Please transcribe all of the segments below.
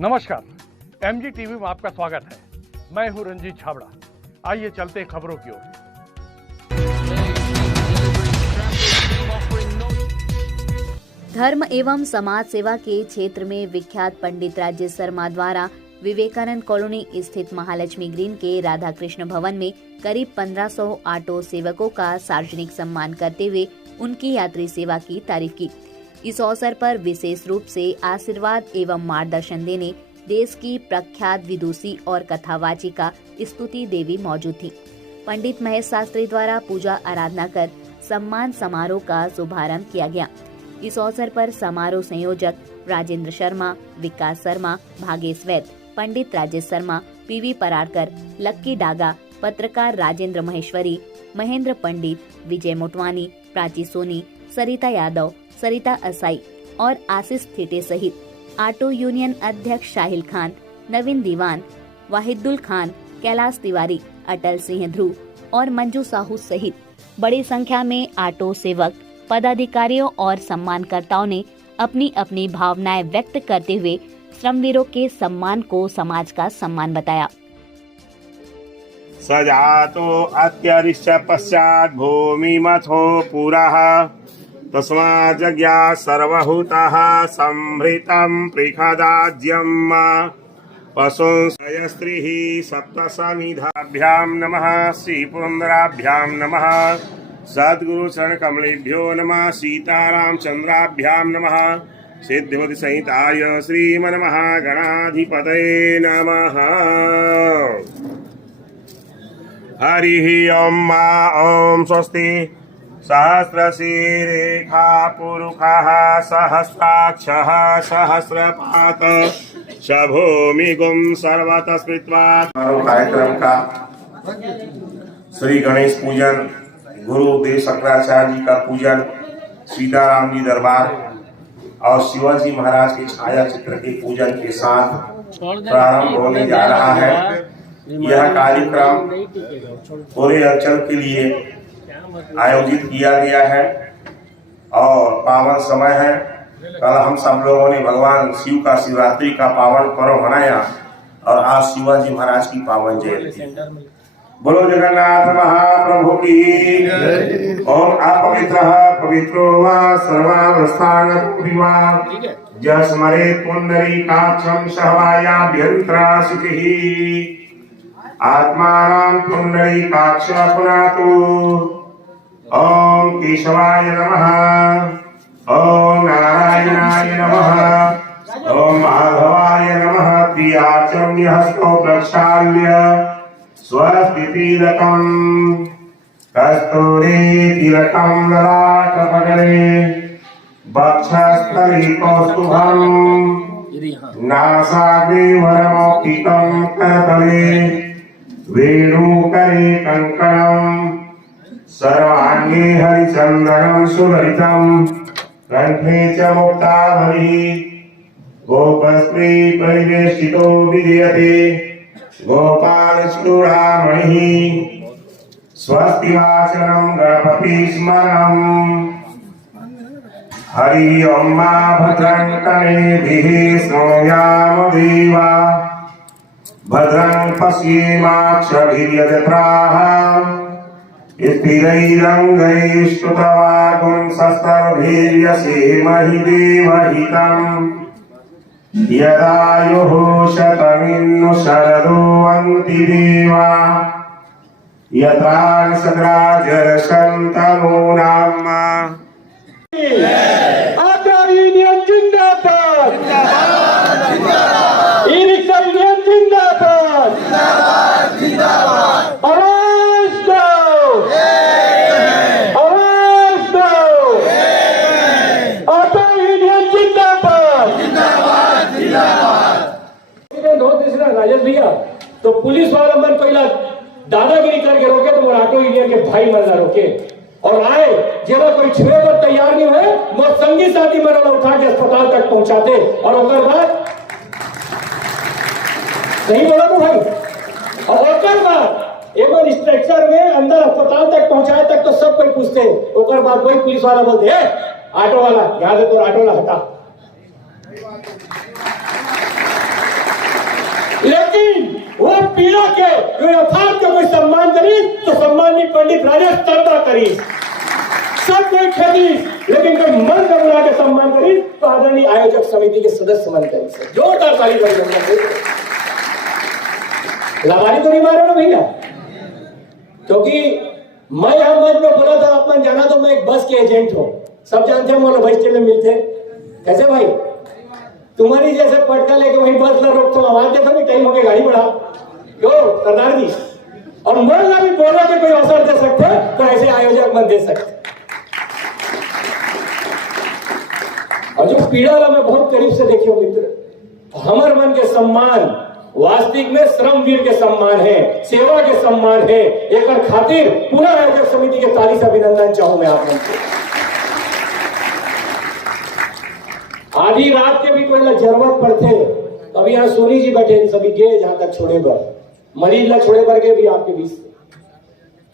नमस्कार, MG TV में आपका स्वागत है। मैं हूं रंजीत छाबड़ा। आइए चलते हैं खबरों की ओर। धर्म एवं समाज सेवा के क्षेत्र में विख्यात पंडित राजेश शर्मा द्वारा विवेकानंद कॉलोनी स्थित महालक्ष्मी ग्रीन के राधा कृष्ण भवन में करीब 1500 ऑटो सेवकों का सार्वजनिक सम्मान करते हुए उनकी यात्री सेवा की तारीफ की। इस अवसर पर विशेष रूप से आशीर्वाद एवं मार्गदर्शन देने देश की प्रख्यात विदुषी और कथावाचिका स्तुति देवी मौजूद थी। पंडित महेश शास्त्री द्वारा पूजा आराधना कर सम्मान समारोह का शुभारंभ किया गया। इस अवसर पर समारोह संयोजक राजेंद्र शर्मा, विकास शर्मा, भागेश वैद, पंडित राजेश शर्मा, पीवी परारकर, लक्की डागा, पत्रकार राजेंद्र महेश्वरी, महेंद्र पंडित, विजय मोटवानी, प्राची सोनी, सरिता यादव, सरिता असाई और आशीष थिटे सहित ऑटो यूनियन अध्यक्ष शाहिल खान, नवीन दीवान, वाहिदुल खान, कैलाश तिवारी, अटल सिंह ध्रुव और मंजू साहू सहित बड़ी संख्या में ऑटो सेवक, पदाधिकारियों और सम्मानकर्ताओं ने अपनी अपनी भावनाएं व्यक्त करते हुए श्रमवीरों के सम्मान को समाज का सम्मान बताया। सजातो अत्यरिश्च पश्चात् भूमिमथो पुरः तस्माज्जज्ञा सर्वभूतः संभृतं पृखदाज्यम् पशुंसयस्त्रीः सप्तसमिधाभ्यां नमः श्रीपुरन्दराभ्यां नमः सद्गुरु चरणकमलेभ्यो नमः सीतारामचन्द्राभ्यां नमः सिद्धिवति सहिताय श्रीमन्महागणाधिपतये नमः। हरिः ॐ स्वस्ति सहस्रशीरेखा पुरुषः सहस्राक्षः सहस्रपात शभूमिगुं सर्वतः स्मृत्वा। कार्यक्रम का श्री गणेश पूजन, गुरुदेव शंकराचार्य जी का पूजन, सीताराम जी दरबार और शिवाजी महाराज के छाया चित्र के पूजन के साथ प्रारंभ होने जा रहा है। यह कार्यक्रम पूरे अंचल के लिए आयोजित किया गया है और पावन समय है। कल हम सब लोगों ने भगवान शिव का शिवरात्रि का पावन पर्व मनाया और आज शिवाजी महाराज की पावन जयंती। बोलो जगन्नाथ महाप्रभु की। ओम अपवित्रः पवित्रो वा सर्वावस्थानतो विवा जस्मरेत् पुंडरीकाक्षं सहवायाभ्यन्तरा शुचिः आत्मानं पुंडरीकाक्ष पुनातु। ओम केशवाय नमः, ओम नारायणाय नमः, ओम माधवाय नमः। त्रियाचम्य हस्तो प्रक्षाल्य स्वस्तितिलकं कस्तूरी तिलकं ललाटपटले वक्षस्थले कौस्तुभं नासाग्रे वरमौक्तिकं करतले वेणुकरे कङ्कणं सर्वांगे हरिचंदनं सुललितं कंठे च मुक्तावली गोपस्त्री परिवेष्टितो विजयते गोपालचूडामणिः स्वस्ति वाचनं गणपति स्मरणम्। हरि ओं मा भद्रं कर्णेभिः शृणुयाम देवा भद्रं पश्येमाक्षभिर्यजत्राः स्थिरैरङ्गैः स्तुतवागुंसस्तर्भिर्यसेमहि देवहितम् यदायुः शतमिन्नु शरदो अन्ति देवा यथा सद्राजरसन्तमो नाम। ऑटो यूनियन जिंदाबाद, ई रिक्शा यूनियन जिंदाबाद, आवाज दो, आवाज दो। ऑटो यूनियन जिंदाबाद। राजेश भैया तो पुलिस वाला मन पहला दादागिरी करके रोके तो ऑटो यूनियन के भाई मन ना रोके और आए जेरा कोई छुए पर तैयार नहीं हुए वो संगी साथी मरना उठा के अस्पताल तक पहुंचाते और ओकर बाद नहीं बोला तो भाई और ओकर बाद एगो स्ट्रक्चर में अंदर अस्पताल तक पहुंचाए तक तो सब कोई पूछते ओकर बाद वही पुलिस वाला बोलते है ऑटो वाला यहाँ से तो ऑटो ला हटा। के यथार्थ का कोई सम्मान करी तो सम्मानित पंडित राजेश शर्मा करी, सब कोई खेती, लेकिन कोई मन का बुला के सम्मान करी तो आदरणीय आयोजक समिति के सदस्य मन करी से जोरदार ताली बजाइए। लाभारी तो नहीं मारो ना भैया, क्योंकि मैं यहां मंच में बोला था, आप मन जाना तो मैं एक बस के एजेंट हूं, सब जानते हैं मोला बस में मिलते कैसे भाई, तुम्हारी जैसे पटका लेके वही बस ला रोक तो आवाज देखो नहीं, टाइम हो गया गाड़ी बढ़ा क्यों सरदार जी, और मोला भी बोला कि कोई अवसर दे सकते तो ऐसे आयोजक मन दे सकते। और जो पीड़ा वाला मैं बहुत करीब से देखियो मित्र, हमर मन के सम्मान वास्तविक में श्रमवीर के सम्मान है, सेवा के सम्मान है, एक खातिर पूरा आयोजक समिति के ताली से अभिनंदन चाहूं मैं आप लोगों को। आधी रात के भी कोई जरूरत पड़ते तो अभी यहाँ सोनी जी बैठे सभी गए जहां तक छोड़े पर मरीज ला छोड़े पर के भी आपके बीच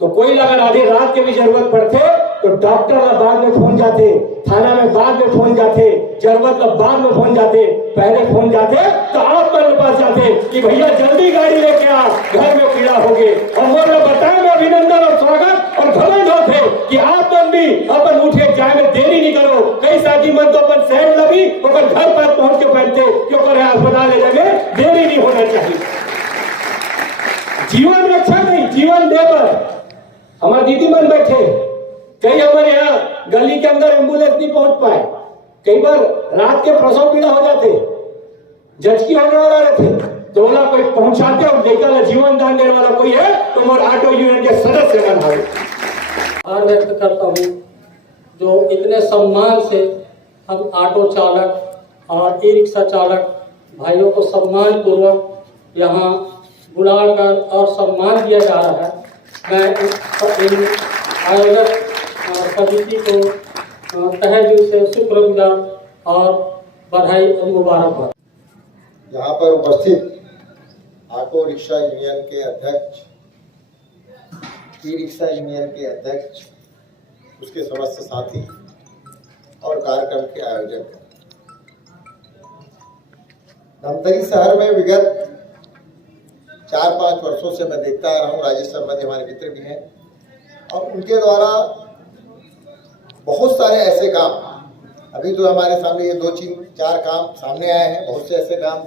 तो कोई अगर आधी रात के भी जरूरत पड़ते तो डॉक्टर ला बाद में फोन जाते, थाना में बाद में फोन जाते, जरूरत ला बाद में फोन जाते, पहले फोन जाते तो आप मेरे पास जाते कि भैया जल्दी गाड़ी लेके आ, घर में कीड़ा हो गए, और मोला बताए में अभिनंदन और स्वागत और घमंड होते कि आप मन भी अपन उठे जाए में देरी नहीं करो, कई साथी मन तो अपन शहर लगी अपन घर पर पहुंच के बैठते क्योंकि अस्पताल ले जाने देरी नहीं होना चाहिए। जीवन रक्षा नहीं, जीवन दे पर हमारे दीदी मन बैठे, कई हमारे यहाँ गली के अंदर एम्बुलेंस नहीं पहुंच पाए, कई बार रात के प्रसव पीड़ा हो जाते, जचकी होने वाला रहते तो बोला कोई पहुंचाते और देखा जीवन दान देने वाला कोई है तो हमारे ऑटो यूनियन के सदस्य बनाए। आभार व्यक्त करता हूँ जो इतने सम्मान से हम ऑटो चालक और ई रिक्शा चालक भाइयों को सम्मान पूर्वक यहाँ बुलाकर और सम्मान दिया जा रहा है। मैं इन आयोजक समिति को तहे दिल से शुक्रगुजार और बधाई और मुबारकबाद। यहाँ पर उपस्थित ऑटो रिक्शा यूनियन के अध्यक्ष, ई रिक्शा यूनियन के अध्यक्ष, उसके समस्त साथी और कार्यक्रम के आयोजक, धमतरी शहर में विगत 4-5 वर्षों से मैं देखता आ रहा हूँ, राजेश शर्मा जी हमारे मित्र भी हैं और उनके द्वारा बहुत सारे ऐसे काम, अभी तो हमारे सामने ये 2-4 काम सामने आए हैं, बहुत से ऐसे काम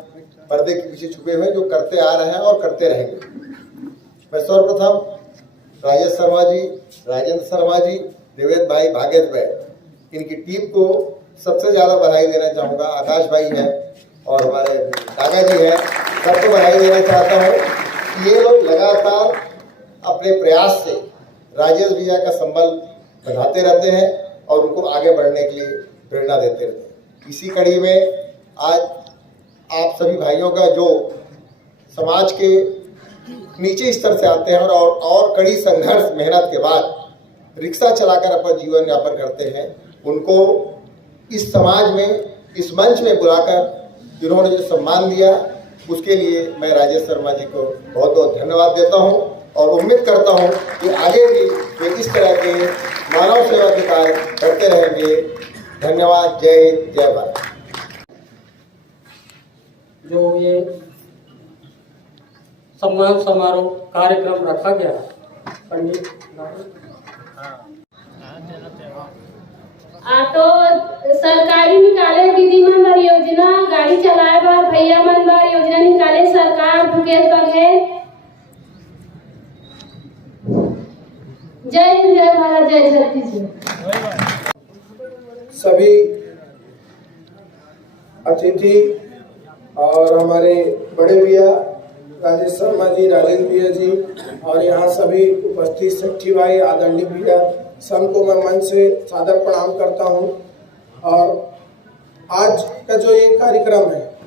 पर्दे के पीछे छुपे हुए जो करते आ रहे हैं और करते रहेंगे। मैं सर्वप्रथम राजेश शर्मा जी, राजेंद्र शर्मा जी, देवेंद्र भाई, भागेश भाई, इनकी टीम को सबसे ज़्यादा बधाई देना चाहूँगा। आकाश भाई है और हमारे दादा जी हैं, सबको बधाई देना चाहता हूँ कि ये लोग लगातार अपने प्रयास से राजेश भैया का संबल बढ़ाते रहते हैं और उनको आगे बढ़ने के लिए प्रेरणा देते रहते हैं। इसी कड़ी में आज आप सभी भाइयों का जो समाज के नीचे स्तर से आते हैं और कड़ी संघर्ष मेहनत के बाद रिक्शा चलाकर अपना जीवन यापन करते हैं, उनको इस समाज में, इस मंच में बुलाकर जिन्होंने जो सम्मान दिया उसके लिए मैं राजेश शर्मा जी को बहुत बहुत धन्यवाद देता हूं और उम्मीद करता हूं कि आगे भी वे इस तरह के मानव सेवा के कार्य करते रहेंगे। धन्यवाद। जय हिंद, जय भारत। जो ये सम्मान समारोह कार्यक्रम रखा गया पंडित ऑटो सरकारी निकाले दीदी मन बर योजना, गाड़ी चलाए बर भैया मन बर योजना निकाले सरकार मुकेश बघेल। जय हिंद, जय भारत, जय छत्तीसगढ़। सभी अतिथि और हमारे बड़े भैया राजेश शर्मा जी, राजेंद्र भैया जी और यहाँ सभी उपस्थित सेठी भाई, आदरणीय भैया, सबको मैं मन से सादर प्रणाम करता हूँ। और आज का जो ये कार्यक्रम है,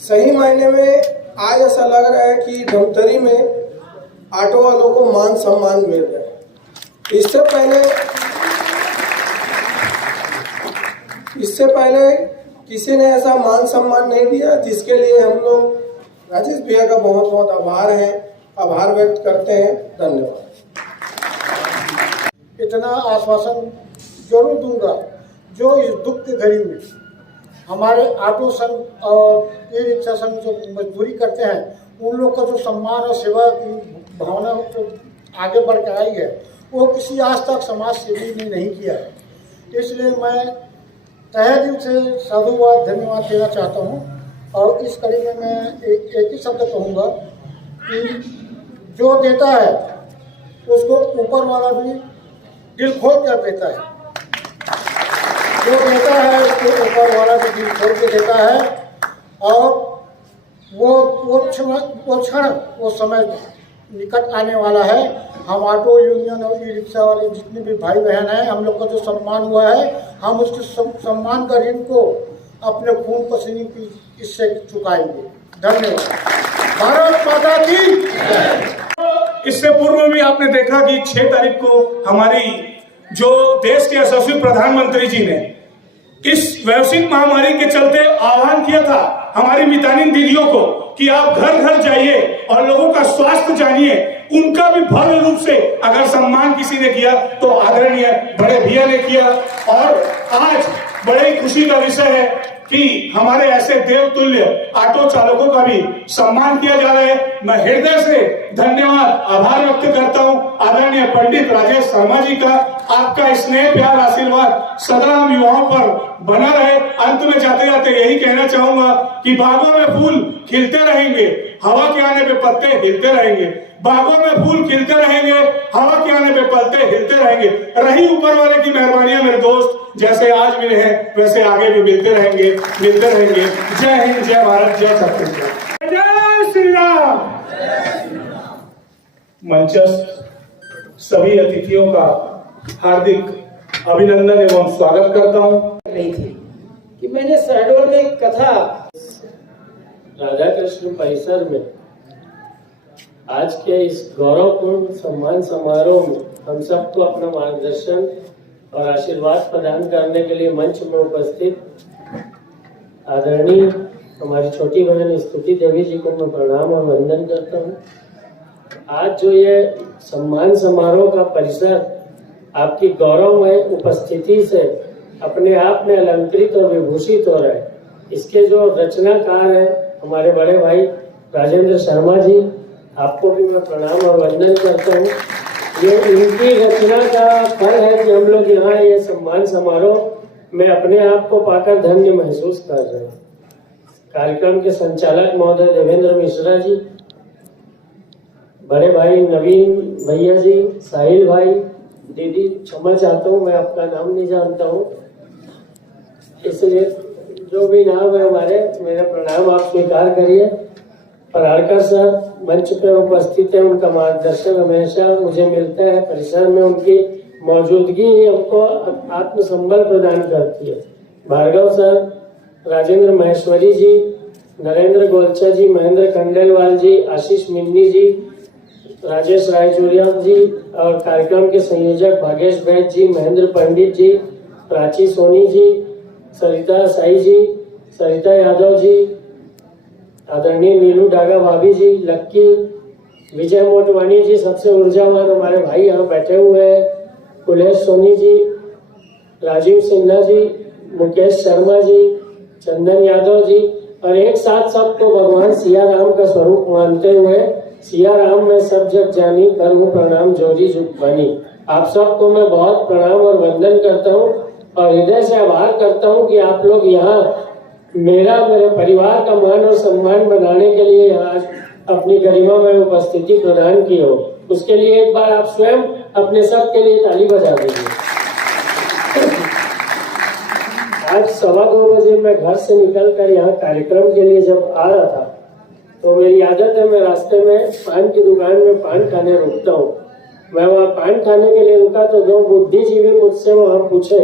सही मायने में आज ऐसा लग रहा है कि धमतरी में ऑटो वालों को मान सम्मान मिल रहा है। इससे पहले किसी ने ऐसा मान सम्मान नहीं दिया, जिसके लिए हम लोग राजेश भैया का बहुत बहुत आभार व्यक्त करते हैं। धन्यवाद। इतना आश्वासन जरूर दूंगा जो इस दुख की घड़ी में हमारे ऑटो संघ और ई रिक्शा संघ जो मजदूरी करते हैं उन लोग का जो सम्मान और सेवा की भावना तो आगे बढ़ के आई है, वो किसी आज तक समाज सेवी ने नहीं किया है। इसलिए मैं तहे दिल से साधुवाद धन्यवाद देना चाहता हूँ। और इस कड़ी में मैं एक ही शब्द कहूँगा कि जो देता है उसको ऊपर वाला भी दिल खोल कर देता है। जो देता है उसको ऊपर वाला भी दिल खोल के देता है। और वो क्षण वो समय निकट आने वाला है। हम ऑटो यूनियन और ई रिक्शा वाले जितने भी भाई बहन हैं, हम लोग का जो सम्मान हुआ है, हम उसके सम्मान का ऋण को अपने खून पसीने की इससे चुकाएंगे। धन्यवाद। भारत माता की। इससे पूर्व भी आपने देखा कि 6 तारीख को हमारी जो देश के यशस्वी प्रधानमंत्री जी ने इस वैश्विक महामारी के चलते आह्वान किया था हमारी मितानिन दीदियों को कि आप घर घर जाइए और लोगों का स्वास्थ्य जानिए। उनका भी भव्य रूप से अगर सम्मान किसी ने किया तो आदरणीय बड़े भैया ने किया। और आज बड़े खुशी का विषय है कि हमारे ऐसे देवतुल्य ऑटो चालकों का भी सम्मान किया जा रहा है। मैं हृदय से धन्यवाद आभार व्यक्त करता हूं आदरणीय पंडित राजेश शर्मा जी का। आपका स्नेह प्यार आशीर्वाद सदा हम युवाओं पर बना रहे। अंत में जाते जाते यही कहना चाहूंगा कि बागों में फूल खिलते रहेंगे, हवा के आने पे पत्ते हिलते रहेंगे। बागों में फूल खिलते रहेंगे, हवा के आने पे पत्ते हिलते रहेंगे। रही ऊपर वाले की मेहरबानियां मेरे दोस्त, जैसे आज मिले हैं वैसे आगे भी मिलते रहेंगे। जय हिंद, जय भारत, जय छत्तीसगढ़, जय श्री राम। मंचस्थ सभी अतिथियों का हार्दिक अभिनंदन एवं स्वागत करता हूं। नहीं थी कि मैंने शहडोल में एक कथा राधा कृष्ण परिसर में आज के इस गौरवपूर्ण सम्मान समारोह में हम सबको अपना मार्गदर्शन और आशीर्वाद प्रदान करने के लिए मंच में उपस्थित आदरणीय हमारी छोटी बहन स्तुति देवी जी को मैं प्रणाम और वंदन करता हूँ। आज जो ये सम्मान समारोह का परिसर आपकी गौरवमय उपस्थिति से अपने आप में अलंकृत और विभूषित हो रहा है, इसके जो रचनाकार हैं हमारे बड़े भाई राजेंद्र शर्मा जी, आपको भी मैं प्रणाम और वंदन करता हूँ। ये इनकी रचना का फल है कि हम लोग यहाँ ये सम्मान समारोह में अपने आप को पाकर धन्य महसूस कर रहे हैं। कार्यक्रम के संचालक महोदय देवेंद्र मिश्रा जी, बड़े भाई नवीन भैया जी, साहिल भाई, दीदी क्षमा चाहता हूँ मैं आपका नाम नहीं जानता हूँ, इसलिए जो भी नाम है हमारे, मेरा प्रणाम आप स्वीकार करिए। पराड़कर सर मंच पर उपस्थित है, उनका मार्गदर्शन हमेशा मुझे मिलता है। परिसर में उनकी मौजूदगी ही हमको आत्मसंबल प्रदान करती है। भार्गव सर, राजेंद्र महेश्वरी जी, नरेंद्र गोलचा जी, महेंद्र खंडेलवाल जी, आशीष मिन्नी जी, राजेश रायचूरिया जी और कार्यक्रम के संयोजक भागेश वैद जी, महेंद्र पंडित जी, प्राची सोनी जी, सरिता साई जी, सरिता यादव जी, आदरणीय नीलू डागा भाभी जी, लक्की, विजय मोटवानी जी, सबसे ऊर्जावान हमारे भाई यहाँ बैठे हुए हैं, कुलेश सोनी जी, राजीव सिन्हा जी, मुकेश शर्मा जी, चंदन यादव जी, और एक साथ सबको भगवान सिया राम का स्वरूप मानते हुए सिया राम में सब जग जानी करूँ प्रणाम जोरी जुग बनी। आप सबको मैं बहुत प्रणाम और वंदन करता हूँ और हृदय से आभार करता हूँ कि आप लोग यहाँ मेरे परिवार का मान और सम्मान बनाने के लिए यहाँ अपनी गरिमा में उपस्थिति प्रदान की हो। उसके लिए एक बार आप स्वयं अपने सब के लिए ताली बजा दीजिए। आज 2:15 बजे मैं घर से निकलकर यहाँ कार्यक्रम के लिए जब आ रहा था तो मेरी आदत है, मैं रास्ते में पान की दुकान में पान खाने रुकता हूँ। मैं वहाँ पान खाने के लिए रुका तो 2 बुद्धिजीवी मुझसे वहाँ पूछे,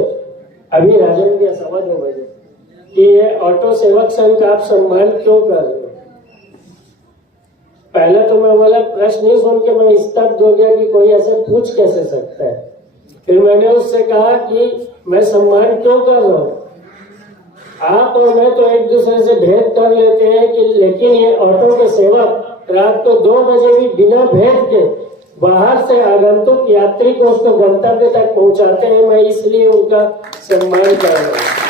अभी राजन भैया 2:15 बजे, कि ये ऑटो सेवक संघ का आप सम्मान क्यों कर रहे हो? पहले तो मैं बोला प्रश्न ही सुन के मैं स्तब्ध हो गया कि कोई ऐसे पूछ कैसे सकता है। फिर मैंने उससे कहा कि मैं सम्मान क्यों कर रहा हूँ? आप और मैं तो एक दूसरे से भेद कर लेते हैं कि लेकिन ये ऑटो के सेवक रात को 2 बजे भी बिना भेद के बाहर से आगंतुक यात्री को उसको गंतव्य तक पहुंचाते हैं। मैं इसलिए उनका सम्मान कर रहा हूँ।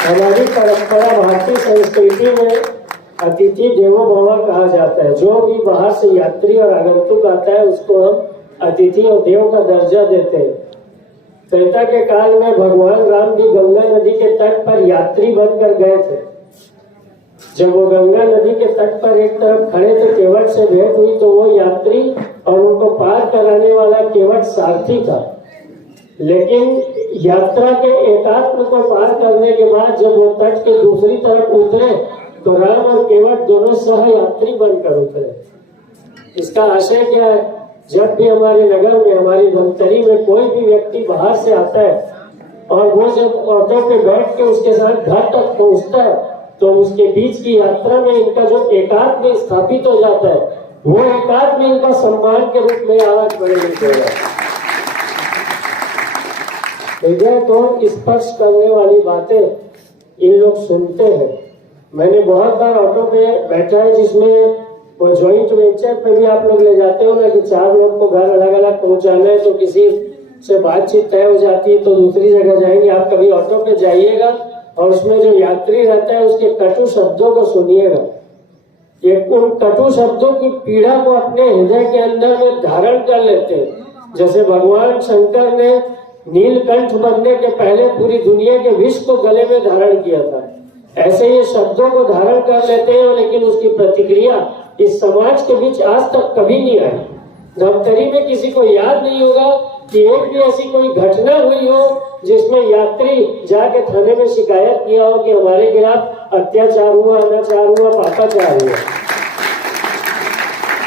हमारी परंपरा भारतीय संस्कृति में अतिथि देवो भव कहा जाता है। जो भी बाहर से यात्री और आगंतुक आता है उसको हम अतिथि और देव का दर्जा देते हैं। त्रेता के काल में भगवान राम भी गंगा नदी के तट पर यात्री बनकर गए थे। जब वो गंगा नदी के तट पर एक तरफ खड़े थे, केवट से भेंट हुई तो वो यात्री और उनको पार कराने वाला केवट सारथी था। लेकिन यात्रा के एकात्म को पार करने के बाद जब वो तट के दूसरी तरफ उतरे तो राम और केवट दोनों सह यात्री बनकर उतरे। इसका आशय क्या है? जब भी हमारे नगर में, हमारी धमतरी में कोई भी व्यक्ति बाहर से आता है और वो जब ऑटो पे बैठ के उसके साथ घर तक पहुंचता है तो उसके बीच की यात्रा में इनका जो एकात्म स्थापित हो जाता है, वो एकात्म इनका सम्मान के रूप में आज बड़े निकलेगा। हृदय को स्पर्श करने वाली बातें इन लोग सुनते हैं। मैंने बहुत बार ऑटो पे बैठा है जिसमें वो जॉइंट वेंचर पे भी आप लोग ले जाते हो ना कि 4 लोग को घर अलग अलग पहुंचाना है, तो किसी से बातचीत तय हो जाती है तो दूसरी जगह जाएंगे। आप कभी ऑटो पे जाइएगा और उसमें जो यात्री रहता है उसके कटु शब्दों को सुनिएगा। ये उन कटु शब्दों की पीड़ा को अपने हृदय के अंदर में धारण कर लेते हैं। जैसे भगवान शंकर ने नीलकंठ बनने के पहले पूरी दुनिया के विष को गले में धारण किया था, ऐसे ये शब्दों को धारण कर लेते हैं, लेकिन उसकी प्रतिक्रिया इस समाज के बीच आज तक कभी नहीं आई। धमतरी में किसी को याद नहीं होगा कि एक भी ऐसी कोई घटना हुई हो जिसमें यात्री जाके थाने में शिकायत किया हो कि हमारे खिलाफ अत्याचार हुआ, अनाचार हुआ, पापाचार हुआ।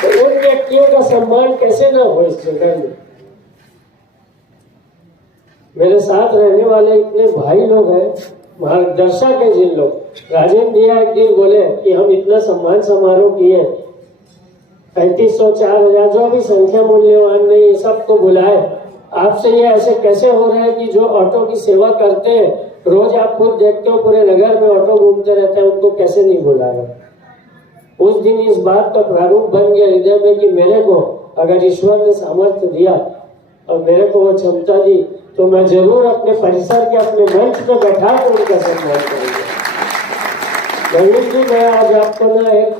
तो उन व्यक्तियों का सम्मान कैसे ना हो इस जगह में। मेरे साथ रहने वाले इतने भाई लोग हैं, मार्गदर्शक है जिन लोग। राजेंद्र भैया एक दिन बोले कि हम इतना सम्मान समारोह किए, 3500 4000 जो भी संख्या मूल्यवान नहीं, ये सबको बुलाए। आपसे ये ऐसे कैसे हो रहा है कि जो ऑटो की सेवा करते हैं, रोज आप खुद देखते हो पूरे नगर में ऑटो घूमते रहते हैं, उनको कैसे नहीं बुलाया। उस दिन इस बात का प्रारूप बन गया हृदय में कि मेरे को अगर ईश्वर ने सामर्थ्य दिया और मेरे को वो क्षमता दी तो मैं जरूर अपने परिसर के अपने मंच पे बैठा कर उनका सम्मान करूंगा। नवीन जी, मैं आज आपको ना एक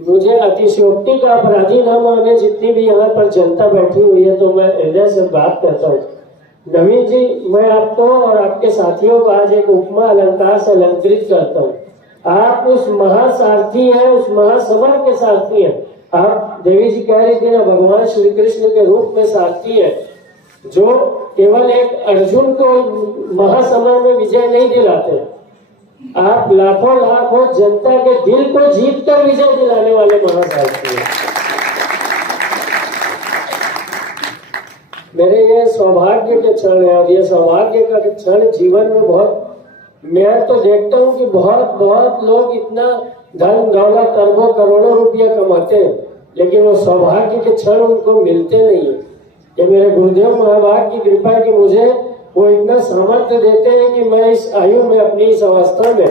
मुझे अतिशयोक्ति का अपराधी न माने, जितनी भी यहाँ पर जनता बैठी हुई है, तो मैं हृदय से बात करता हूँ। नवीन जी, मैं आपको और आपके साथियों को आज एक उपमा अलंकार से अलंकृत करता हूँ। आप उस महासारथी हैं, उस महासमर के सारथी हैं। आप देवी जी कह रही थी ना, भगवान श्री कृष्ण के रूप में सारथी है, जो केवल एक अर्जुन को महासमर में विजय नहीं दिलाते, आप लाखों लाखों जनता के दिल को जीत कर विजय दिलाने वाले महासारथी हैं। मेरे ये सौभाग्य के क्षण है और ये सौभाग्य का क्षण जीवन में बहुत, मैं तो देखता हूँ कि बहुत बहुत लोग इतना धन दौलत अरबों करोड़ों रुपया कमाते हैं, लेकिन वो सौभाग्य के क्षण उनको मिलते नहीं है। ये मेरे गुरुदेव महाभाग की कृपा है कि मुझे वो इतना सामर्थ्य देते हैं कि मैं इस आयु में, अपनी इस अवस्था में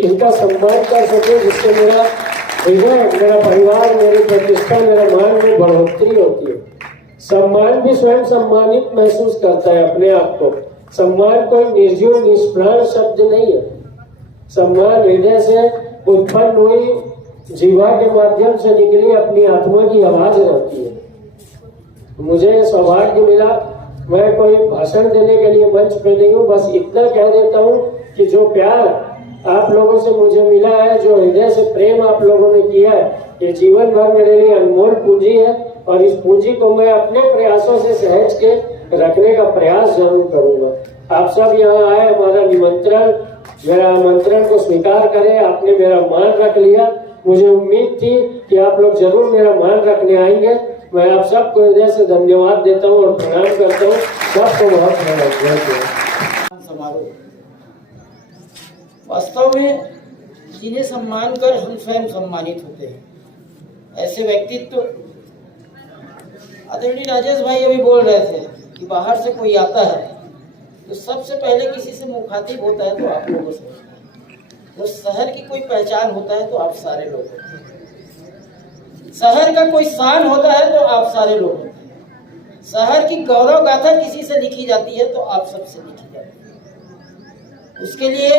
इनका सम्मान कर सकूं, जिससे मेरा हृदय, मेरा परिवार, मेरी प्रतिष्ठा, मेरा मान में बढ़ोतरी होती है। सम्मान भी स्वयं सम्मानित महसूस करता है अपने आप को। सम्मान कोई निर्जीव निष्प्राण शब्द नहीं है। सम्मान हृदय से उत्पन्न हुई, जीवा के माध्यम से निकली अपनी आत्मा की आवाज रहती है। मुझे सौभाग्य मिला, मैं कोई भाषण देने के लिए मंच पे नहीं हूँ, बस इतना कह देता हूँ कि जो प्यार आप लोगों से मुझे मिला है, जो हृदय से प्रेम आप लोगों ने किया है, ये जीवन भर मेरे लिए अनमोल पूंजी है और इस पूंजी को मैं अपने प्रयासों से सहज के रखने का प्रयास जरूर करूंगा। आप सब यहाँ आए, हमारा निमंत्रण, मेरा आमंत्रण को स्वीकार करें। आपने मेरा मान रख लिया, मुझे उम्मीद थी कि आप लोग जरूर मेरा मान रखने आएंगे। मैं आप सबको हृदय से धन्यवाद देता हूँ और प्रणाम करता हूँ। सबको बहुत धन्यवाद। समारोह वास्तव में जिन्हें सम्मान कर हम स्वयं सम्मानित होते हैं, ऐसे व्यक्तित्व आदरणीय राजेश भाई अभी बोल रहे थे कि बाहर से कोई आता है तो सबसे पहले किसी से मुखातिब होता है तो आप लोगों से, तो शहर की कोई पहचान होता है तो आप सारे लोग होते हैं, शहर का कोई शान होता है तो आप सारे लोग होते हैं, शहर की गौरव गाथा किसी से लिखी जाती है तो आप सबसे लिखी जाती है। उसके लिए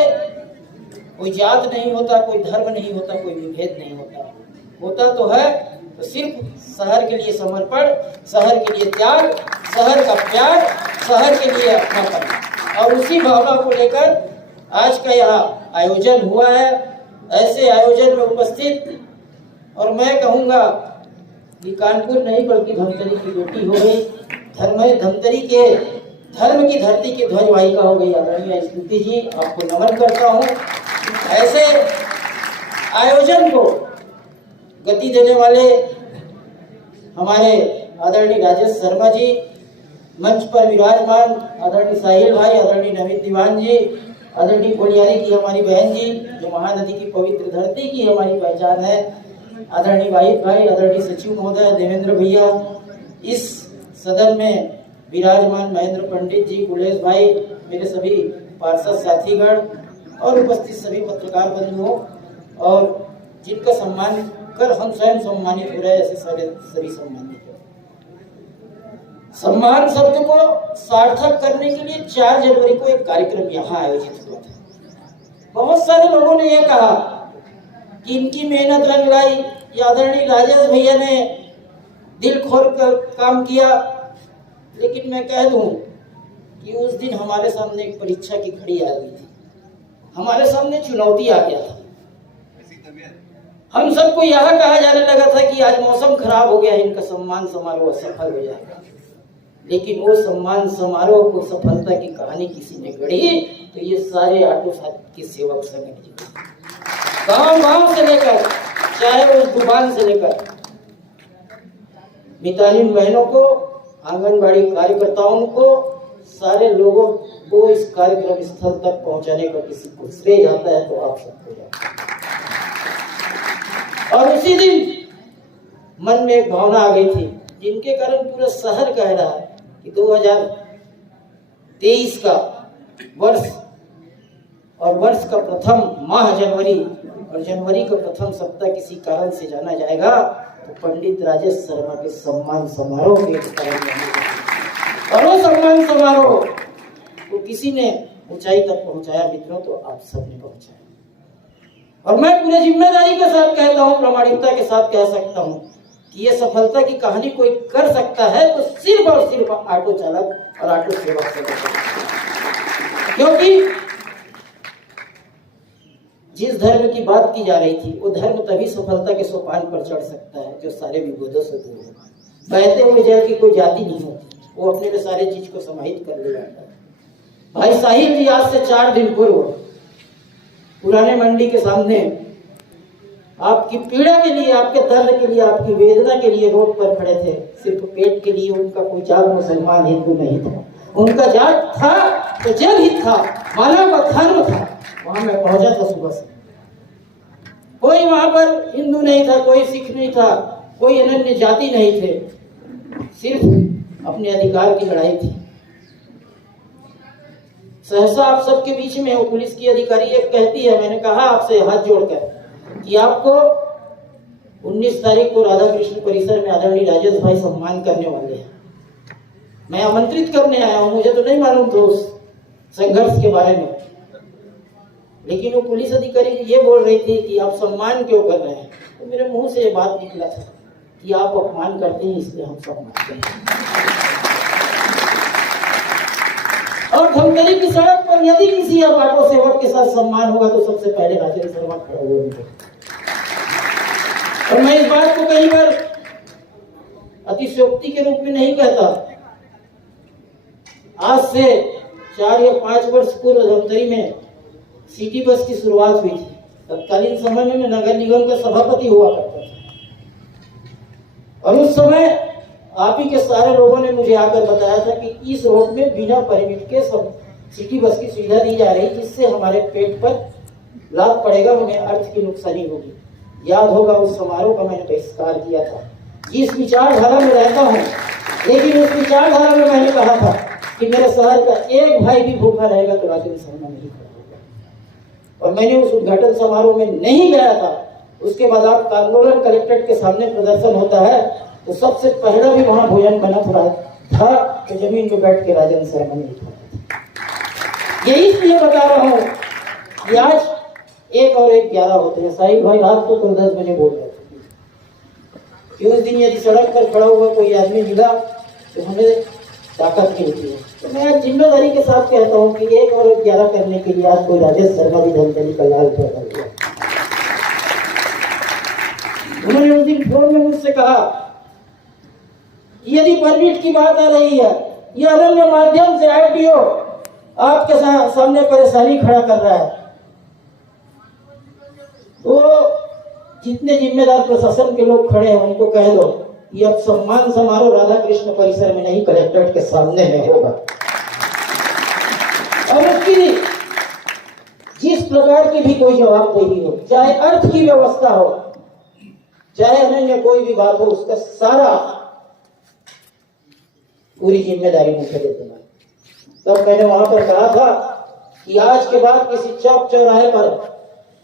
कोई जात नहीं होता, कोई धर्म नहीं होता, कोई विभेद नहीं होता। होता तो है तो सिर्फ शहर के लिए समर्पण, शहर के लिए त्याग, शहर का प्यार, शहर के लिए अपनापन। और उसी भावना को लेकर आज का यहाँ आयोजन हुआ है। ऐसे आयोजन में उपस्थित, और मैं कहूँगा कि कानपुर नहीं बल्कि धमतरी की बेटी हो गई, धमतरी के धर्म की धरती की ध्वजवाहिका हो गई आदरणीय स्मृति जी, आपको नमन करता हूँ। ऐसे आयोजन को गति देने वाले हमारे आदरणीय राजेश शर्मा जी, मंच पर विराजमान आदरणीय साहिल भाई, आदरणीय नवीन दीवान जी, आदरणीय कोलियारी की हमारी बहन जी, जो महानदी की पवित्र धरती की हमारी पहचान है, आदरणीय वाहिद भाई, आदरणीय सचिव महोदय, देवेंद्र भैया, इस सदन में विराजमान महेंद्र पंडित जी, कुलेश भाई, मेरे सभी पार्षद साथीगण और उपस्थित सभी पत्रकार बंधुओं, और जिनका सम्मान कर हम स्वयं सम्मानित हो रहे हैं, ऐसे सभी सम्मानित हैं। सम्मान शब्द को सार्थक करने के लिए 4 जनवरी को एक कार्यक्रम यहाँ आयोजित हुआ था। बहुत सारे लोगों ने यह कहा कि इनकी मेहनत रंग लाई, या आदरणीय राजेश भैया ने दिल खोल कर काम किया, लेकिन मैं कह दूं कि उस दिन हमारे सामने एक परीक्षा की घड़ी आ गई थी, हमारे सामने चुनौती आ गया था। हम सबको यह कहा जाने लगा था कि आज मौसम खराब हो गया है, इनका सम्मान समारोह असफल हो जाएगा। लेकिन वो सम्मान समारोह को सफलता की कहानी किसी ने गढ़ी, तो ये सारे ऑटो के सेवक संगठन, गांव से लेकर चाहे उस दुकान से लेकर मितानिन बहनों को, आंगनबाड़ी कार्यकर्ताओं को, सारे लोगों को इस कार्यक्रम स्थल तक पहुंचाने का किसी को श्रेय जाता है तो आप सबको जाता है। और उसी दिन मन में एक भावना आ गई थी, जिनके कारण पूरा शहर कह रहा है कि 2023 का वर्ष और वर्ष का प्रथम माह जनवरी, और जनवरी का प्रथम सप्ताह किसी कारण से जाना जाएगा तो पंडित राजेश शर्मा के सम्मान समारोह के कारण जाएगा। और वो सम्मान समारोह को किसी ने ऊंचाई तक पहुंचाया मित्रों, तो आप सब ने पहुंचाया। और मैं पूरी जिम्मेदारी के साथ कहता हूं, प्रामाणिकता के साथ कह सकता हूं कि ये सफलता की कहानी कोई कर सकता है तो सिर्फ और सिर्फ ऑटो चालक और ऑटो सेवक से, क्योंकि जिस धर्म की बात की जा रही थी वो धर्म तभी सफलता के सोपान पर चढ़ सकता है जो सारे विभेदों से दूर हो। बहते हुए जल की कोई जाति नहीं होती, वो अपने में सारे चीज को समाहित कर ले जाता है। भाई साहिल जी आज से 4 दिन पूर्व पुराने मंडी के सामने आपकी पीड़ा के लिए, आपके दर्द के लिए, आपकी वेदना के लिए रोड पर खड़े थे, सिर्फ पेट के लिए। उनका कोई जात मुसलमान हिंदू नहीं था, उनका जात था तो जनहित था, मानव का धर्म था। वहां मैं पहुंचा था सुबह से, कोई वहां पर हिंदू नहीं था, कोई सिख नहीं था, कोई अनन्य जाति नहीं थे, सिर्फ अपने अधिकार की लड़ाई थी। सहसा आप सबके बीच में वो पुलिस की अधिकारी एक कहती है, मैंने कहा आपसे हाथ जोड़कर कि आपको 19 तारीख को राधा कृष्ण परिसर में आदरणीय राजेश भाई सम्मान करने वाले हैं। मैं आमंत्रित करने आया हूं, मुझे तो नहीं मालूम था उस संघर्ष के बारे में, लेकिन वो पुलिस अधिकारी ये बोल रही थी कि आप सम्मान क्यों कर रहे हैं। तो मेरे मुंह से ये बात निकला था कि आप अपमान करते हैं इसलिए हम सम्मान करते हैं। और धमतरी की सड़क पर यदि किसी अब ऑटो सेवक के साथ सम्मान होगा तो सबसे पहले राजेश शर्मा खड़ा हुए हैं। और मैं इस बात को कई बार अतिशयोक्ति के रूप में नहीं कहता। आज से 4 या 5 वर्ष पूर्व धमतरी में सिटी बस की शुरुआत हुई थी। तत्कालीन समय में मैं नगर निगम का सभापति हुआ करता था, और उस समय आप ही के सारे लोगों ने मुझे आकर बताया था कि इस रोड में बिना परमिट के सब सिटी बस की सुविधा दी जा रही, जिससे हमारे पेट पर लाभ पड़ेगा, हमें अर्थ की नुकसानी होगी। याद होगा उस समारोह का मैंने बहिष्कार किया था। जिस विचारधारा में रहता हूँ, लेकिन उस विचारधारा में मैंने कहा था कि मेरे शहर का एक भाई भी भूखा रहेगा तो राजेश शर्मा नहीं खड़ा। और मैंने उस उद्घाटन समारोह में नहीं गया था। उसके बाद आप कांगोलन कलेक्ट्रेट के सामने प्रदर्शन होता है तो सबसे पहला भी वहां भोजन बना था कि जमीन पे बैठ के राजेश शर्मा नहीं खाता। यही इसलिए बता रहा हूं कि आज 1 और 1 11 होते हैं। साहिल भाई रात को 10 बजे बोल रहे थे कि उस दिन यदि सड़क पर खड़ा हुआ कोई आदमी मिला तो हमें ताकत मिलती है। तो मैं आज जिम्मेदारी के साथ कहता हूँ कि 1 और 1 11 करने के लिए आज कोई राजेश शर्मा जी धमतरी का लाल पैदा हुआ। उन्होंने उस दिन फोन में मुझसे कहा यदि परमिट की बात आ रही है, यह अरण्य माध्यम से आरटीओ आपके सामने परेशानी खड़ा कर रहा है, तो जितने जिम्मेदार प्रशासन के लोग खड़े हैं उनको कह दो ये अब सम्मान समारोह राधा कृष्ण परिसर में नहीं, कलेक्ट्रेट के सामने में होगा। और उसकी जिस प्रकार की भी कोई जवाबदेही हो, चाहे अर्थ की व्यवस्था हो, चाहे अन्य कोई भी बात हो, उसका सारा पूरी जिम्मेदारी मुझे दे देना। तब मैंने वहां पर कहा था कि आज के बाद किसी चौक चौराहे पर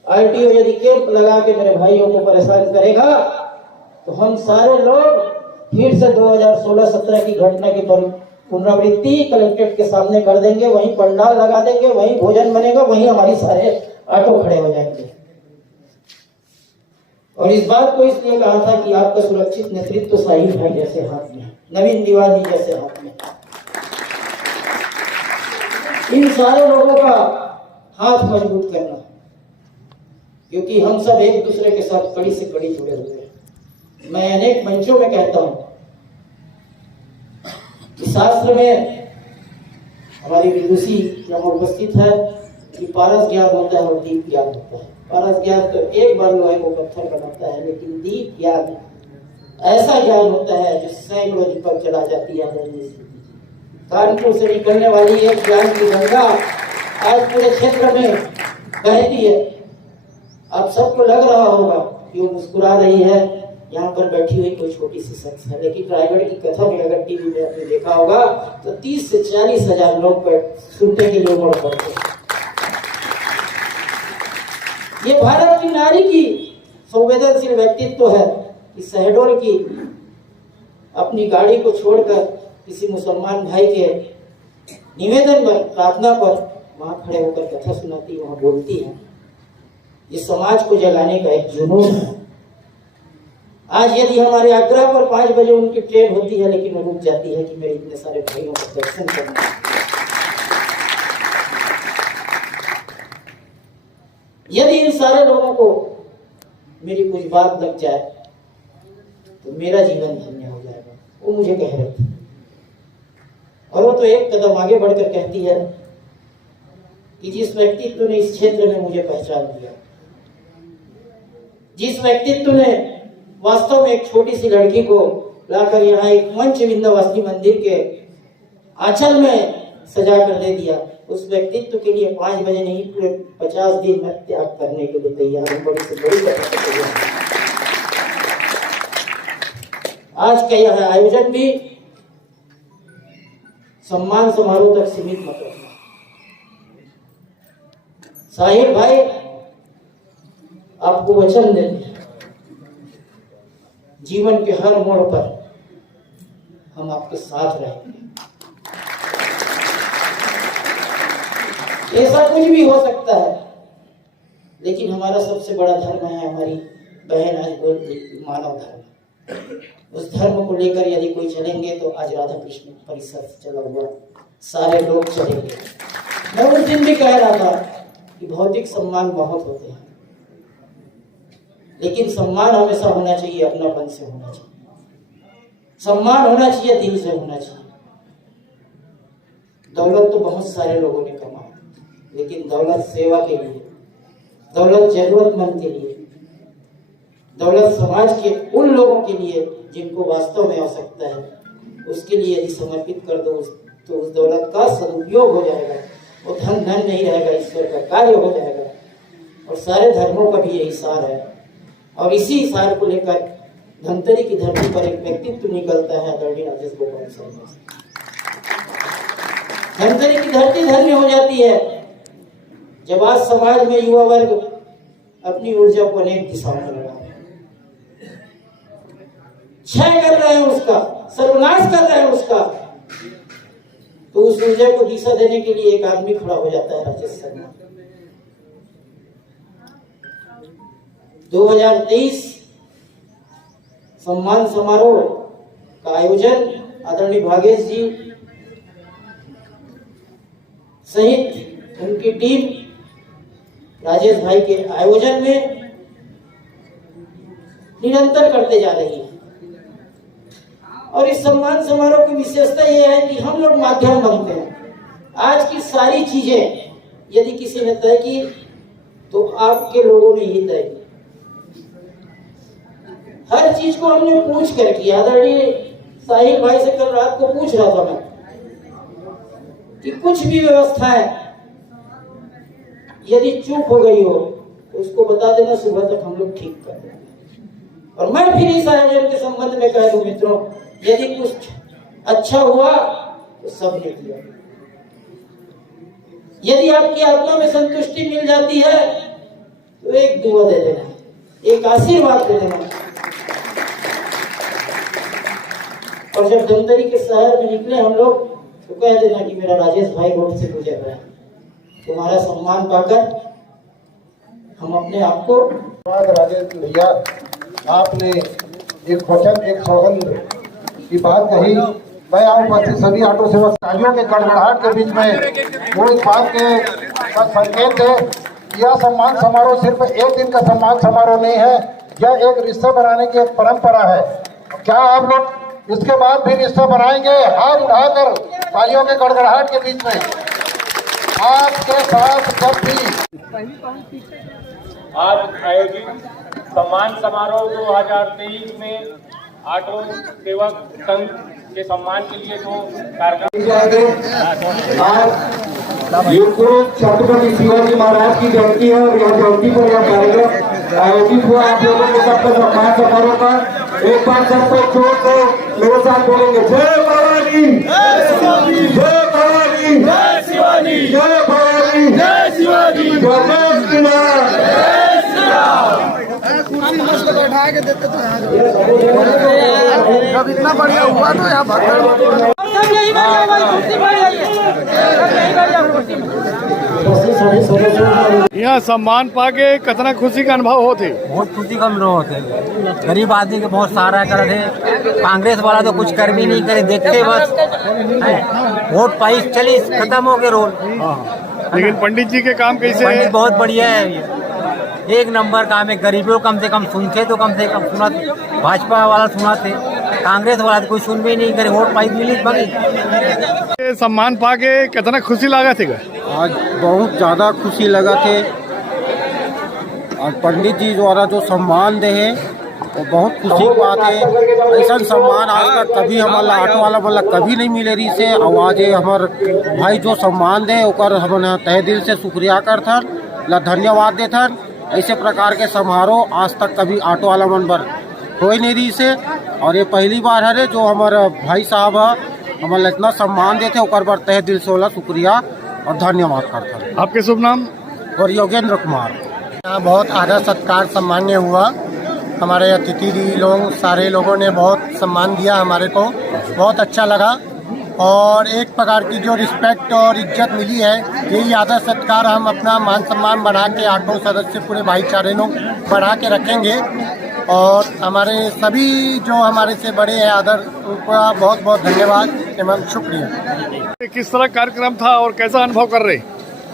आरटीओ यदि कैंप लगा के मेरे भाइयों को परेशान करेगा तो हम सारे लोग फिर से 2016-17 की घटना की पुनरावृत्ति कलेक्ट्रेट के सामने कर देंगे, वहीं पंडाल लगा देंगे, वहीं भोजन बनेगा, वहीं हमारी सारे ऑटो खड़े हो जाएंगे। और इस बात को इसलिए कहा था कि आपका सुरक्षित नेतृत्व साहिल भाई जैसे हाथ में, नवीन तिवारी जैसे हाथ में, इन सारे लोगों का हाथ मजबूत करना, क्योंकि हम सब एक दूसरे के साथ कड़ी से कड़ी जुड़े हुए हैं। मैं अनेक मंचों में कहता हूं कि शास्त्र में हमारी विदुषी यहाँ उपस्थित है कि पारस ज्ञान होता है और दीप ज्ञान होता है। पारस ज्ञान तो एक बार लोहे को पत्थर बनाता है, लेकिन दीप ज्ञान ऐसा ज्ञान होता है जो सैकड़ों दीपक जला जाती है। कानपुर से निकलने वाली एक ज्ञान की गंगा आज पूरे क्षेत्र में बहती है। अब सबको लग रहा होगा कि वो मुस्कुरा रही है, यहाँ पर बैठी हुई कोई छोटी सी शख्स है, लेकिन रायगढ़ की कथा में अगर टीवी में आपने देखा होगा तो 30 से 40 हजार लोग सुनने के लिए उमड़ पड़ते। ये भारत की नारी की संवेदनशील व्यक्तित्व है कि शहडोल की अपनी गाड़ी को छोड़कर किसी मुसलमान भाई के निवेदन पर, प्रार्थना पर वहां खड़े होकर कथा सुनाती, वहां बोलती है। ये समाज को जगाने का एक जुनून है। आज यदि हमारे आगरा पर 5 बजे उनकी ट्रेन होती है, लेकिन वो रुक जाती है कि मेरे इतने सारे भाइयों का दर्शन करना है। यदि इन सारे लोगों को मेरी कुछ बात लग जाए तो मेरा जीवन धन्य हो जाएगा, वो मुझे कह रहे थे। और वो तो एक कदम आगे बढ़कर कहती है कि जिस व्यक्तित्व ने इस क्षेत्र में मुझे पहचान दिया, जिस व्यक्तित्व ने वास्तव में एक छोटी सी लड़की को लाकर यहाँ एक मंच विंध्यवासिनी मंदिर के आंचल में सजा कर दे दिया, उस व्यक्तित्व के लिए 5 बजे नहीं पूरे 50 दिन में त्याग करने के लिए तैयार हूँ। बड़ी से बड़ी तैयार। आज का यह आयोजन भी सम्मान समारोह तक सीमित मत रखना। साहिल भाई आपको वचन देते हैं, जीवन के हर मोड़ पर हम आपके साथ रहेंगे। ऐसा कुछ भी हो सकता है, लेकिन हमारा सबसे बड़ा धर्म है, हमारी बहन आज बोलती मानव धर्म। उस धर्म को लेकर यदि कोई चलेंगे तो आज राधा कृष्ण परिसर से चला हुआ सारे लोग चलेंगे। मैं उस दिन भी कह रहा था कि भौतिक सम्मान बहुत होते हैं, लेकिन सम्मान हमेशा होना चाहिए अपनापन से होना चाहिए। सम्मान होना चाहिए दिल से होना चाहिए। दौलत तो बहुत सारे लोगों ने कमा, लेकिन दौलत सेवा के लिए, दौलत जरूरतमंद के लिए, दौलत समाज के उन लोगों के लिए जिनको वास्तव में आवश्यकता है, उसके लिए यदि समर्पित कर दो तो उस दौलत का सदुपयोग हो जाएगा। वो धन धन नहीं रहेगा, ईश्वर का कार्य हो जाएगा। और सारे धर्मों का भी यही सार है। और इसी सार को लेकर धमतरी की धरती पर एक व्यक्तित्व निकलता है, आदरणीय राजेश गोपाल शर्मा। धमतरी की धरती धन्य हो जाती है जब आज समाज में युवा वर्ग अपनी ऊर्जा को अनेक दिशाओं में लगा रहे हैं, क्षय कर रहे हैं उसका, सर्वनाश कर रहे हैं उसका। तो उस ऊर्जा को दिशा देने के लिए एक आदमी खड़ा हो जाता है, राजेश शर्मा। 2023 सम्मान समारोह का आयोजन आदरणीय भागेश जी सहित उनकी टीम राजेश भाई के आयोजन में निरंतर करते जा रही है। और इस सम्मान समारोह की विशेषता यह है कि हम लोग माध्यम बनते हैं। आज की सारी चीजें यदि किसी ने तय की तो आपके लोगों ने ही तय की। हर चीज को हमने पूछ कर किया। आदरणीय साहिल भाई से कल रात को पूछ रहा था मैं कि कुछ भी व्यवस्थाएं यदि चूक हो गई हो तो उसको बता देना, सुबह तक हम लोग ठीक कर देंगे। और मैं फिर इस आयोजन के संबंध में कह दूं मित्रों, यदि कुछ अच्छा हुआ तो सबने किया। यदि आपकी आत्मा में संतुष्टि मिल जाती है तो एक दुआ दे देना, एक आशीर्वाद दे देना। और जब धमतरी के शहर में निकले हम लोग तो कह देना कि मेरा राजेश भाई रोड से गुजर रहा है। तुम्हारा सम्मान पाकर हम अपने आप को। राजेश भैया, आपने एक वचन, एक सौगंध की बात कही। मैं उपस्थित सभी ऑटो सेवा कर्मियों के गड़गड़ाहट के बीच में वो इस बात के संकेत है कि यह सम्मान समारोह सिर्फ एक दिन का सम्मान समारोह नहीं है, यह एक रिश्ता बनाने की एक परंपरा है। क्या आप लोग इसके बाद भी रिश्ता बनाएंगे? हाथ उठाकर तालियों के गड़गड़ाहट के बीच में आपके साथ जब भी आज आयोजित सम्मान समारोह 2023 में ऑटो सेवक संघ के सम्मान के लिए जो कार्यक्रम आज ये छत्रपति शिवाजी महाराज की जयंती है और यह जयंती पर यह कार्यक्रम आयोजित हुआ। आप लोगों के सबका सम्मान समारोह का एक बार सबको जोर से मेरे साथ बोलेंगे, जय भवानी, जय भवानी, जय शिवानी, जय भवानी, जय शिवानी, जय बैठा के देते तो जब इतना बढ़िया हुआ तो यहाँ यहाँ सम्मान पाके कितना खुशी का अनुभव होते? बहुत खुशी का अनुभव होते। गरीब आदमी के बहुत सहारा कर थे। कांग्रेस वाला तो कुछ कर भी नहीं करे, देखते बस वोट पाई चली खत्म हो गए रोल। लेकिन पंडित जी के काम कैसे है? पंडित बहुत बढ़िया है, एक नंबर काम है। गरीबों कम से कम सुनते तो कम से कम सुना, भाजपा वाला सुना थे, कांग्रेस वाला तो कोई सुन भी नहीं करे, वोट पाई मिली बगी। सम्मान पाके कितना खुशी लगा थे? आज बहुत ज़्यादा खुशी लगा थे। और पंडित जी द्वारा जो सम्मान दे है वो बहुत खुशी की बात है। ऐसा सम्मान आज तक कभी हमारा ऑटो वाला वाला कभी नहीं मिले रही से। आवाज़ हमार भाई जो सम्मान दे ओकर हम तहे दिल से शुक्रिया कर थन, धन्यवाद दे थन। ऐसे प्रकार के समारोह आज तक कभी ऑटो वाला मन पर हो ही नहीं रही से, और ये पहली बार है जो हमारा भाई साहब हमारा इतना सम्मान देते ओकर पर तहे दिल से वाला शुक्रिया और धन्यवाद करता हूँ। आपके शुभ नाम? और योगेंद्र कुमार। यहाँ बहुत आदर सत्कार सम्मान्य हुआ। हमारे अतिथि लोग सारे लोगों ने बहुत सम्मान दिया हमारे को, बहुत अच्छा लगा। और एक प्रकार की जो रिस्पेक्ट और इज्जत मिली है, यही आदर सत्कार हम अपना मान सम्मान बढ़ा के ऑटो सदस्य पूरे भाईचारे लोग बढ़ा के रखेंगे। और हमारे सभी जो हमारे से बड़े हैं आदर, उनका बहुत बहुत धन्यवाद एवं शुक्रिया। किस तरह कार्यक्रम था और कैसा अनुभव कर रहे?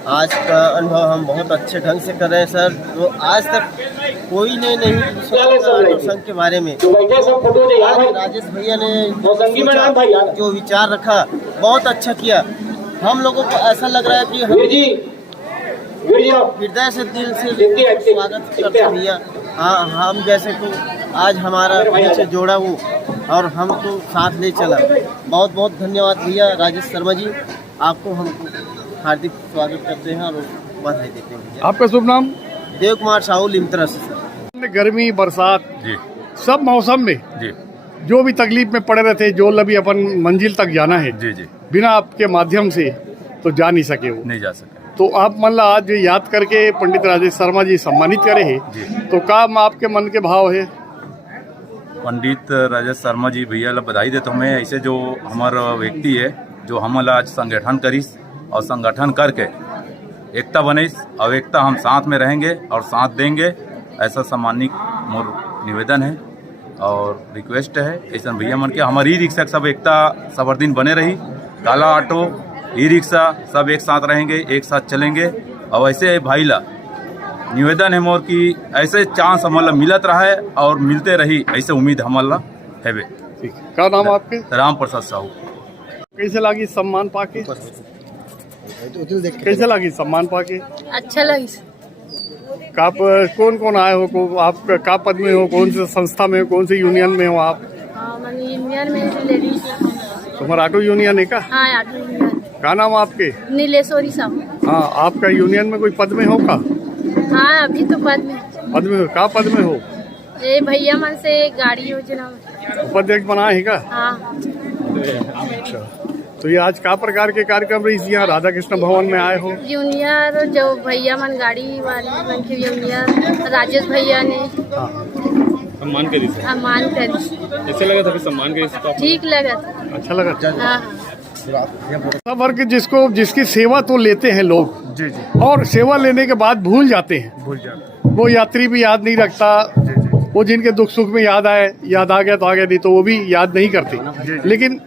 आज का अनुभव हम बहुत अच्छे ढंग से कर रहे हैं सर। तो आज तक कोई ने नहीं संघ के बारे में, राजेश भैया ने जो विचार रखा बहुत अच्छा किया। हम लोगों को ऐसा लग रहा है कि हृदय से दिल से स्वागत करते हैं भैया। हाँ, हम जैसे को आज हमारा पीछे जोड़ा वो और हमको साथ ले चला। बहुत बहुत धन्यवाद भैया राजेश शर्मा जी, आपको हम हार्दिक स्वागत करते हैं और बधाई देते हैं। आपका शुभ नाम? देव कुमार साहू लिमतरा से सर। गर्मी बरसात जी सब मौसम में जी जो भी तकलीफ में पड़े रहते, जो अभी अपन मंजिल तक जाना है जी जी बिना आपके माध्यम से तो जा नहीं सके, वो नहीं जा सके। तो आप मतलब आज याद करके पंडित राजेश शर्मा जी सम्मानित करे है, तो का आपके मन के भाव है? पंडित राजेश शर्मा जी भैया ला बधाई देता हूँ मैं। ऐसे जो हमारा व्यक्ति है जो हमारा आज संगठन करीस और संगठन करके एकता बनीस और एकता हम साथ में रहेंगे और साथ देंगे ऐसा सम्मानित मोर निवेदन है और रिक्वेस्ट है ऐसा भैया मन के हमारी ई रिक्शा सब एकता सबर दिन बने रही। काला ऑटो ई रिक्शा सब एक साथ रहेंगे, एक साथ चलेंगे। और ऐसे भाई ला निवेदन है मोर की ऐसे चांस हमारा मिलत रहा है और मिलते रही, ऐसे उम्मीद हमारा है। क्या नाम आपके? राम प्रसाद साहू। कैसे लगी सम्मान पाके? कैसे लगी सम्मान पाके? अच्छा लगी। आप कौन कौन आए हो? आप का पद में हो? कौन सी संस्था में हो? कौन सी यूनियन में हो आप? यूनियन में लेडीज। तुम्हारा ऑटो यूनियन है का? हाँ, ऑटो यूनियन। क्या नाम आपके? नीलेश्वरी साहू। हाँ, आपका यूनियन में कोई पद में हो का? हाँ, अभी तो पद में। पद में हो? क्या पद में हो? ये भैया मन से गाड़ी योजना उपाध्यक्ष बना है का? हाँ। अच्छा, तो ये आज क्या प्रकार के कार्यक्रम रही यहाँ राधा कृष्ण भवन में आए हो? यूनियर जो भैया मन गाड़ी वाली मन के यूनियर राजेश भैया ने सम्मान करी। सम्मान करी। कैसे लगा था सम्मान करी? ठीक लगा था। अच्छा लगा। हाँ। वर्ग जिसको जिसकी सेवा तो लेते हैं लोग जी जी, और सेवा लेने के बाद भूल जाते हैं। वो यात्री भी याद नहीं रखता। वो जिनके दुख सुख में याद आ गया तो आ गया, नहीं तो वो भी याद नहीं करते। लेकिन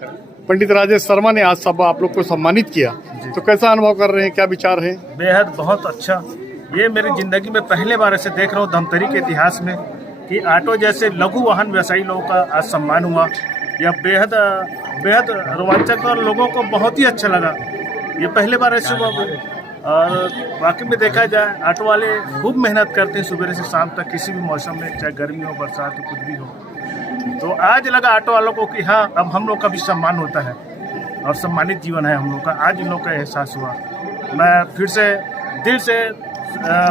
पंडित राजेश शर्मा ने आज सब आप लोग को सम्मानित किया, तो कैसा अनुभव कर रहे हैं? क्या विचार है? बेहद बहुत अच्छा। ये मेरी जिंदगी में पहले बार ऐसे देख रहा हूँ धमतरी के इतिहास में कि ऑटो जैसे लघु वाहन व्यवसायी लोगों का आज सम्मान हुआ। यह बेहद बेहद रोमांचक और लोगों को बहुत ही अच्छा लगा। ये पहले बार ऐसे हुआ। और वाकई में देखा जाए ऑटो वाले खूब मेहनत करते हैं सुबह से शाम तक, किसी भी मौसम में, चाहे गर्मी हो, बरसात हो, कुछ भी हो। तो आज लगा ऑटो वालों को कि हाँ, अब हम लोग का भी सम्मान होता है और सम्मानित जीवन है हम लोग का। आज इन लोग का एहसास हुआ। मैं फिर से दिल से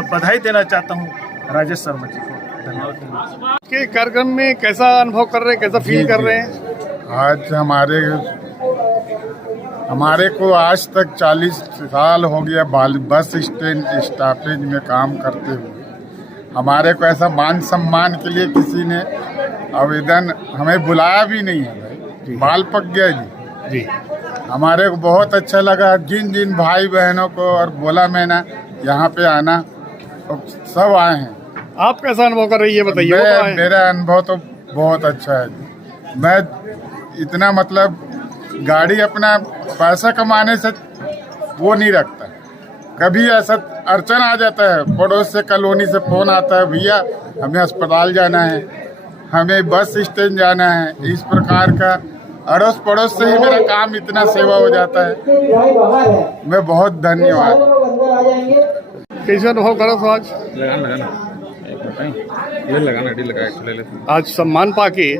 बधाई देना चाहता हूँ राजेश शर्मा जी को। धन्यवाद। के कार्यक्रम में कैसा अनुभव कर रहे हैं? कैसा फील कर रहे हैं? आज हमारे को आज तक 40 साल हो गया बस स्टैंड स्टॉपेज में काम करते हुए। हमारे को ऐसा मान सम्मान के लिए किसी ने आवेदन हमें बुलाया भी नहीं है भाई। बाल पक गया जी। हमारे को बहुत अच्छा लगा। जिन जिन भाई बहनों को और बोला मैंने यहाँ पे आना, तो सब आए हैं। आप कैसा अनुभव कर रही है बताइए? मेरा अनुभव तो बहुत अच्छा है। मैं इतना मतलब गाड़ी अपना पैसा कमाने से वो नहीं रखता। कभी ऐसा अड़चन आ जाता है, पड़ोस से कॉलोनी से फोन आता है, भैया हमें अस्पताल जाना है, हमें बस स्टैंड जाना है। इस प्रकार का अड़ोस पड़ोस से ही मेरा काम इतना सेवा हो जाता है। मैं बहुत धन्यवाद। कैसा अनुभव करो तो आज? आज सम्मान पाके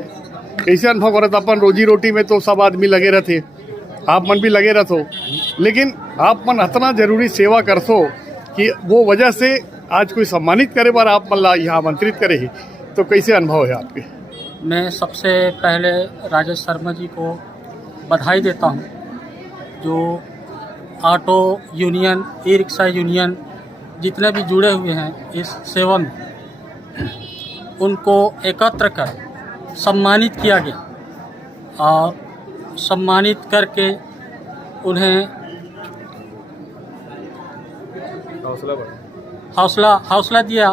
कैसे अनुभव करत? अपन रोजी रोटी में तो सब आदमी लगे रहते, आप मन भी लगे रहते, लेकिन आप मन इतना जरूरी सेवा करसो कि वो वजह से आज कोई सम्मानित करे बार आप मन यहाँ आमंत्रित करे, तो कैसे अनुभव है आपके? मैं सबसे पहले राजेश शर्मा जी को बधाई देता हूँ, जो auto union, e rickshaw union जितने भी जुड़े हुए हैं इस सेवा में, उनको एकत्र कर सम्मानित किया गया और सम्मानित करके उन्हें हौसला दिया।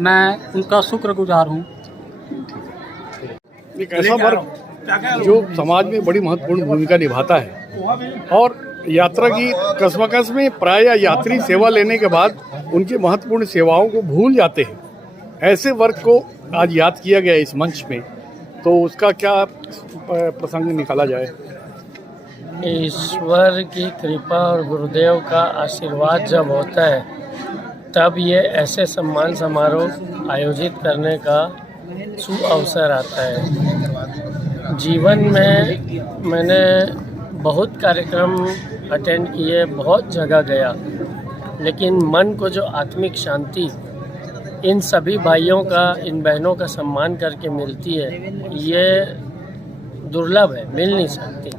मैं उनका शुक्रगुजार हूँ। एक ऐसा वर्ग जो समाज में बड़ी महत्वपूर्ण भूमिका निभाता है और यात्रा की कस्मकस में प्राय यात्री सेवा लेने के बाद उनकी महत्वपूर्ण सेवाओं को भूल जाते हैं। ऐसे वर्ग को आज याद किया गया इस मंच में, तो उसका क्या प्रसंग निकाला जाए? ईश्वर की कृपा और गुरुदेव का आशीर्वाद जब होता है तब ये ऐसे सम्मान समारोह आयोजित करने का सुअवसर आता है। जीवन में मैंने बहुत कार्यक्रम अटेंड किए, बहुत जगह गया, लेकिन मन को जो आत्मिक शांति इन सभी भाइयों का, इन बहनों का सम्मान करके मिलती है, ये दुर्लभ है, मिल नहीं सकती।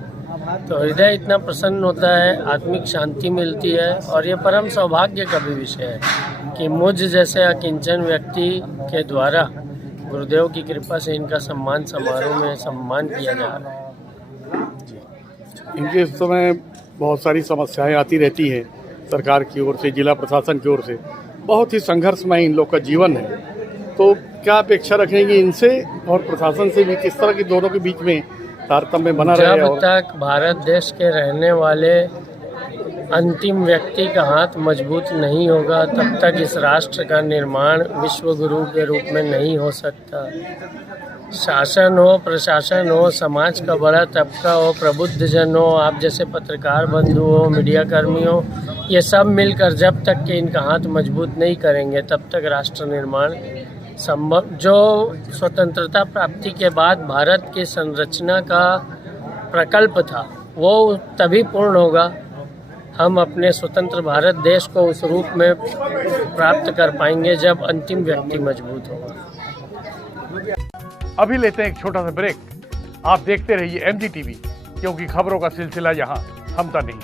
तो हृदय इतना प्रसन्न होता है, आत्मिक शांति मिलती है और ये परम सौभाग्य का भी विषय है कि मुझ जैसे अकिंचन व्यक्ति के द्वारा गुरुदेव की कृपा से इनका सम्मान समारोह में सम्मान किया जा रहा है। इनके समय बहुत सारी समस्याएं आती रहती हैं सरकार की ओर से, जिला प्रशासन की ओर से। बहुत ही संघर्षमय इन लोग का जीवन है तो क्या अपेक्षा रखेंगे इनसे और प्रशासन से भी, किस तरह की दोनों के बीच में तारतम्य बना रहे? जब तक भारत देश के रहने वाले अंतिम व्यक्ति का हाथ मजबूत नहीं होगा तब तक इस राष्ट्र का निर्माण विश्व गुरु के रूप में नहीं हो सकता। शासन हो, प्रशासन हो, समाज का बड़ा तबका हो, प्रबुद्ध जन हो, आप जैसे पत्रकार बंधु हो, मीडिया कर्मी हो, ये सब मिलकर जब तक कि इनका हाथ मजबूत नहीं करेंगे तब तक राष्ट्र निर्माण संभव। जो स्वतंत्रता प्राप्ति के बाद भारत की संरचना का प्रकल्प था वो तभी पूर्ण होगा हम अपने स्वतंत्र भारत देश को उस रूप में प्राप्त कर पाएंगे जब अंतिम व्यक्ति मजबूत होगा। अभी लेते हैं एक छोटा सा ब्रेक। आप देखते रहिए MG TV, क्योंकि खबरों का सिलसिला यहाँ थमता नहीं।